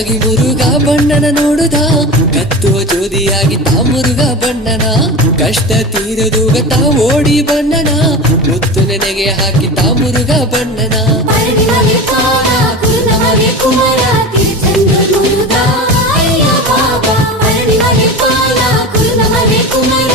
ಆಗಿ ಮುರುಗ ಬಣ್ಣನ ನೋಡುದ ಕತ್ತುವ ಜೋದಿಯಾಗಿ ತಾ ಮುರುಗ ಬಣ್ಣನ ಕಷ್ಟ ತೀರದುಗ ತಾ ಓಡಿ ಬಣ್ಣನ ಮುತ್ತು ನೆನೆಗೆ ಹಾಕಿ ತಾ ಮುರುಗ ಬಣ್ಣನ ಕುಮಾರ ತಿರುಚಂದ್ರ ಮುರುಗ ಅಯ್ಯ ಬಾಬಾ ಪರಣಿವರೆ ಪಾಲ ಕುರುನಮನೆ ಕುಮಾರ